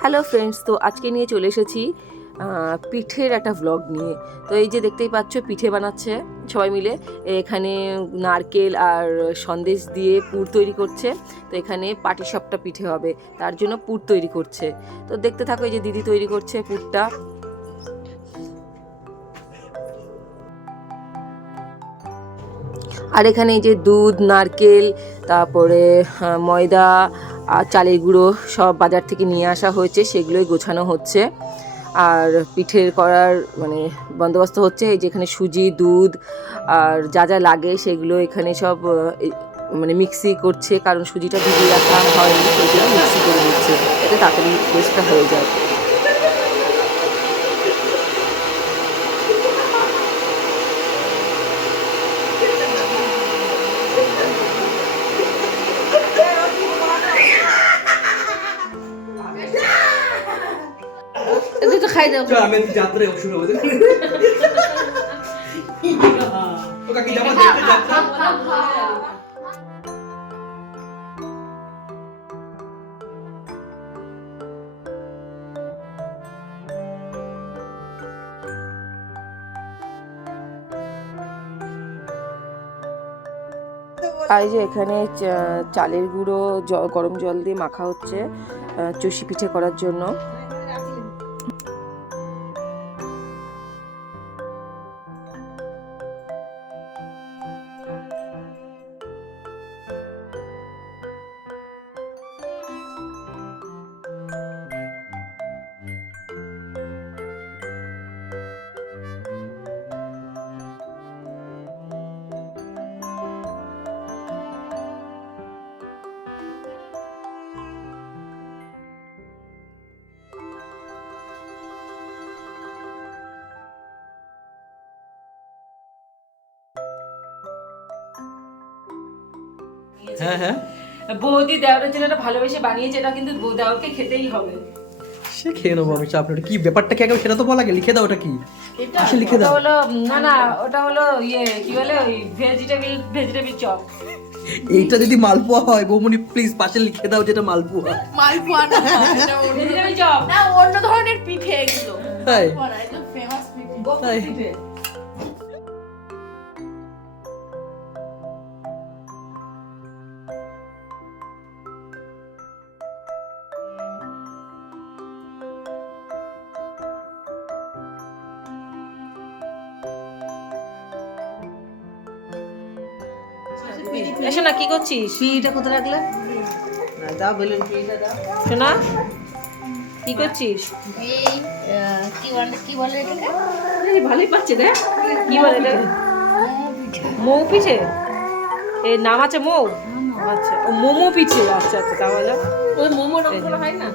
Hello friends, তো আজকে নিয়ে চলে এসেছি পিঠের একটা ভ্লগ নিয়ে। তো এই যে দেখতেই পাচ্ছ, পিঠে বানাচ্ছে সবাই মিলে। এখানে নারকেল আর সন্দেশ দিয়ে পুর তৈরি করছে। তো এখানে পাটিসাপটা পিঠে হবে, তার জন্য পুর তৈরি করছে। তো দেখতে থাকো, এই যে দিদি তৈরি করছে পুরটা। আর এখানে এই যে দুধ, নারকেল, তারপরে ময়দা আর চালের গুঁড়ো সব বাজার থেকে নিয়ে আসা হয়েছে, সেগুলোই গোছানো হচ্ছে। আর পিঠের করার মানে বন্দোবস্ত হচ্ছে। এই যে এখানে সুজি, দুধ আর যা যা লাগে সেগুলো এখানে সব মানে মিক্সি করছে, কারণ সুজিটা ভিজিয়ে রাখা হয়নি, সেই জন্য মিক্সি করে দিচ্ছে, যাতে তাড়াতাড়ি পেস্টটা হয়ে যায়। তো খাই দাও, আমি যাত্রায় শুরু হবে। ও কাকি জামা দেখতে যাত্রা। আর এই যে এখানে চালের গুঁড়ো গরম জল দিয়ে মাখা হচ্ছে চষি পিঠে করার জন্য। হ্যাঁ হ্যাঁ, বৌদি দেওয়ারের জন্য এটা ভালোবেসে বানিয়েছে, এটা কিন্তু দেওয়ারকে খেতেই হবে। সে খেয়ে নেবো আমি, চাপ নেই। কি ব্যাপারটা কি আগে সেটা তো বলা, লিখে দাও ওটা কি, আসে লিখে দাও। হলো না ওটা হলো কি বলে ওই ভেজিটেবল চপ। এইটা যদি মালপোয়া হয় বৌমনি প্লিজ পাশে লিখে দাও যেটা মালপোয়া। মালপোয়া না, এটা ভেজিটেবল চপ না, অন্য ধরনের পিঠে এগুলো। তাই মালপোয়া না, এটা ফেমাস পিঠে। তাই এসো না, কি করছিস? পিটা কোথায় রাখলে? না দাও, বলুন পিটা দাও। শোনা, কি করছিস? এই কি বলে এটাকে? ভালোই পাচ্ছে দেখ। কি বলে এটা? মৌ পিঠে। এর নাম আছে মৌ। আচ্ছা, ও মোমো পিঠে। আচ্ছা আচ্ছা, তাহলে ওই মোমো রকম হয় না?